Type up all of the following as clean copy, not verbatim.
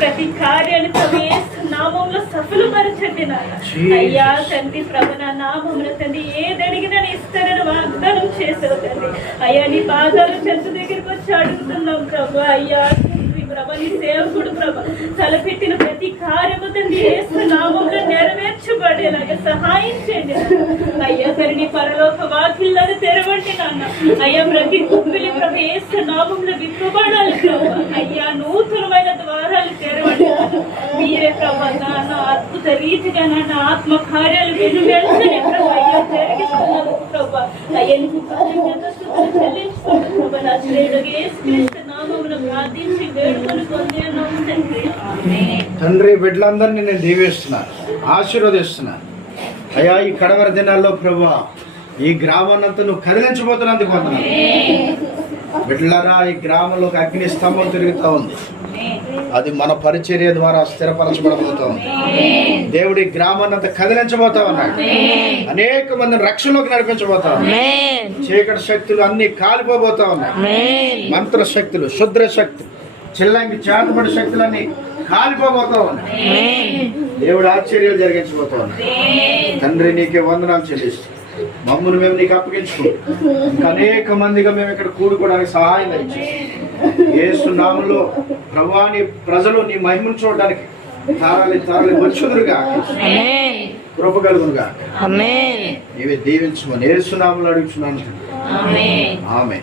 ప్రతి కార్యాన్ని ప్రభు యేసు నామములో సఫలపరచండి నాన్న. అయ్యా తండ్రి ప్రభు నా నామమున తండ్రి ఏదడిగినా ఇస్తానని వాగ్దానం చేసావు తండ్రి. అయ్యా నీ పాదాలు చెంత దగ్గరికి వచ్చి అడుగుతున్నాం ప్రభు. అయ్యా ప్రభు నీ సేవకుడు ప్రభు తలపెట్టిన ప్రతి కార్యము తండ్రి యేసు నామములో నెరవేర్చబడేలాగా సహాయం చేయండి. అయ్యా తండ్రి నీ పరలోక వాకిళ్ళను తెరవండి నాన్న. అయ్యా ప్రతి కుప్పిలి ప్రభు యేసు నామములో విప్పబడాలి ప్రభు. అయ్యా నూతనమైన ద్వారాలు తెరవండి. మీరే ప్రభు నాన్న అద్భుత రీతిగా నాన్న ఆత్మ కార్యాలు వెంటనే ప్రభు అయ్యా జరిగిస్తున్నారు ప్రభు. అయ్యా నీకు కృతజ్ఞతాస్తుతులు చెల్లించుకోండి ప్రభు. నజరేయుడగు యేసుక్రీస్తు నామమున ప్రార్థించి వేడుకొని పొందేనాము తండ్రి. తండ్రి బిడ్డలందరినీ నేను దీవిస్తున్నాను, ఆశీర్వదిస్తున్నాను. అయ్యా ఈ కడవరి దినాల్లో ప్రభువా ఈ గ్రామాన్నంతా నువ్వు కదిలించబోతున్నందుకు వందనాలు. బిడ్డలారా ఈ గ్రామంలో ఒక అగ్ని స్తంభం తిరుగుతూ ఉంది. అది మన పరిచర్య ద్వారా స్థిరపరచబడబోతా ఉంది. దేవుడి గ్రామాన్నంతా కదిలించబోతా ఉన్నాడు. అనేక మందిని రక్షణలోకి నడిపించబోతా ఉన్నాడు. చీకటి శక్తులు అన్ని కాలిపోబోతా ఉన్నాయి. మంత్ర శక్తులు, శుద్ర శక్తులు, చిల్లంగి చేతబడి శక్తులన్నీ కాలిపోబోతా ఉన్నాయి. దేవుడు ఆశ్చర్యాలు జరిగించబోతా ఉన్నాడు. తండ్రి నీకే వందనాలు చెల్లిస్తూ మమ్మల్ని మేము నీకు అప్పగించుకుంటాం. ఇంకా అనేక మందిగా మేము ఇక్కడ కూడుకోవడానికి సహాయం ఇచ్చాం. యేసు నామములో ప్రభువా నీ ప్రజలు నీ మహిమను చూడడానికి తారాలి వచ్చుదురుగా కృప కలుగునుగా నీవే దీవించుకొని యేసు నామములో అడుగుచున్నాను. ఆమె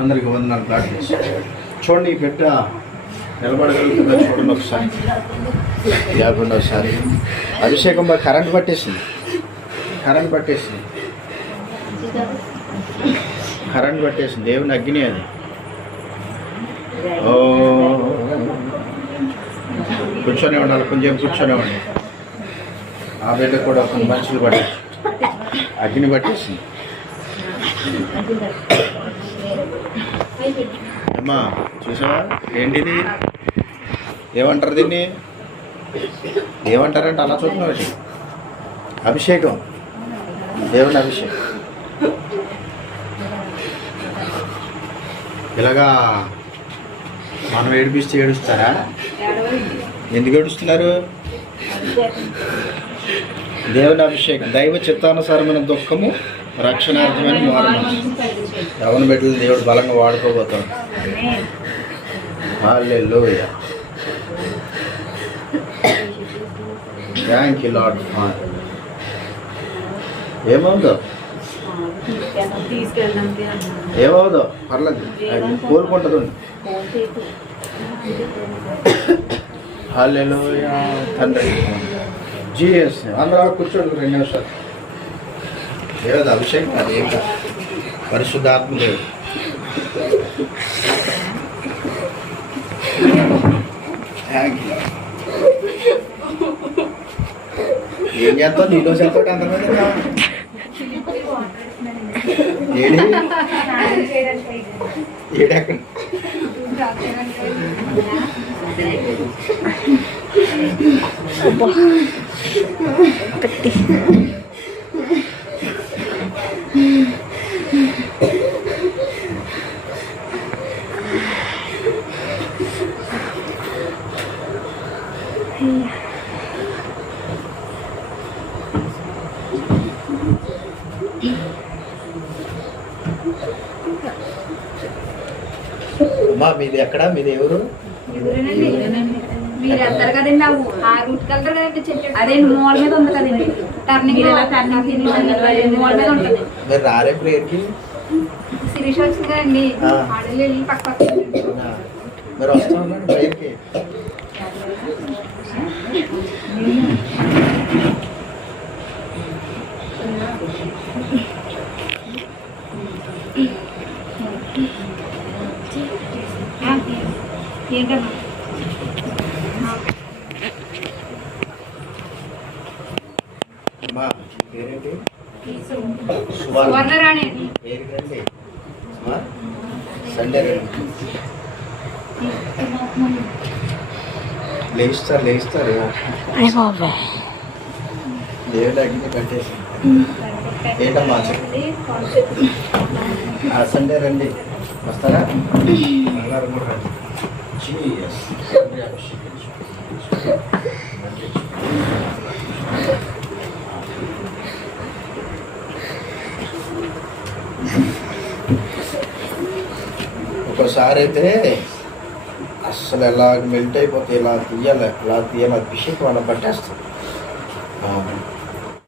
అందరికి వందనాలు. ప్రార్థించి చూడండి ఈ బిడ్డ నిలబడగలుగుతుందా చూడండి ఒకసారి. లేకుండా ఒకసారి అభిషేకం కరెంట్ పట్టేసింది. కరెంట్ పట్టేసింది దేవుని అగ్ని అది. ఓ కూర్చొని ఉండాలి, కొంచెం కూర్చొని ఉండాలి. ఆ బిడ్డ కూడా కొన్ని మనుషులు పట్టేసి అగ్ని పట్టేసింది. అమ్మా చూసావా ఏంటిది? ఏమంటారు దీన్ని? ఏమంటారంటే అలా చూస్తున్నావు. అభిషేకం, దేవుని అభిషేకం. ఇలాగా మనం ఏడిపిస్తే ఏడుస్తారా? ఎందుకు ఏడుస్తున్నారు? దేవుని అభిషేకం, దైవ చిత్తానుసారమైన దుఃఖము, రక్షణార్థమైన మారుమనసు. యవన బిడ్డలు దేవుడు బలంగా వాడుకోబోతాడు. హల్లెలూయా. Thank you lord. ఏమవుదో పర్లేదు, కోరుకుంటుంది. హల్లెలూయా. తండ్రి జీఎస్ అందరూ కూర్చోండి 2 నిమిషాలు. ఏదో అభిషేకం అది ఏం కాదు, పరిశుద్ధాత్మ దేవుడు. Thank you. ఏం చేస్తావు? నీలో చేస్తావు అంతమంది ఏడెక్కడ అమ్మా మీది ఎక్కడ? మీది ఎవరు? మీరు వెళ్తారు కదండి, ఆ రూట్ కి వెళ్తారు కదండి. అదే మోల్ మీద ఉంది కదండి, టర్నింగ్ మోల్ మీద ఉంటుంది. మీరు రారే ప్రేయర్కి? శిరీష్ వచ్చింది కదండి, ఆడలు వెళ్ళి పక్క మీరు వస్తా ఉన్నాడు ప్రేయర్కి. ఏంటమ్మా పేరేంటి? సువర్ణరాణి. సండే లేస్తారు దేవుడి అగ్ని కట్టేసి ఏంటమ్మా సండే రండి, వస్తారా? రండి. జీసస్. ఒకసారి అయితే అస్సలు ఎలా మెల్ట్ అయిపోతే ఇలా తీయాలి అభిషేకం అలా పట్టేస్తుంది.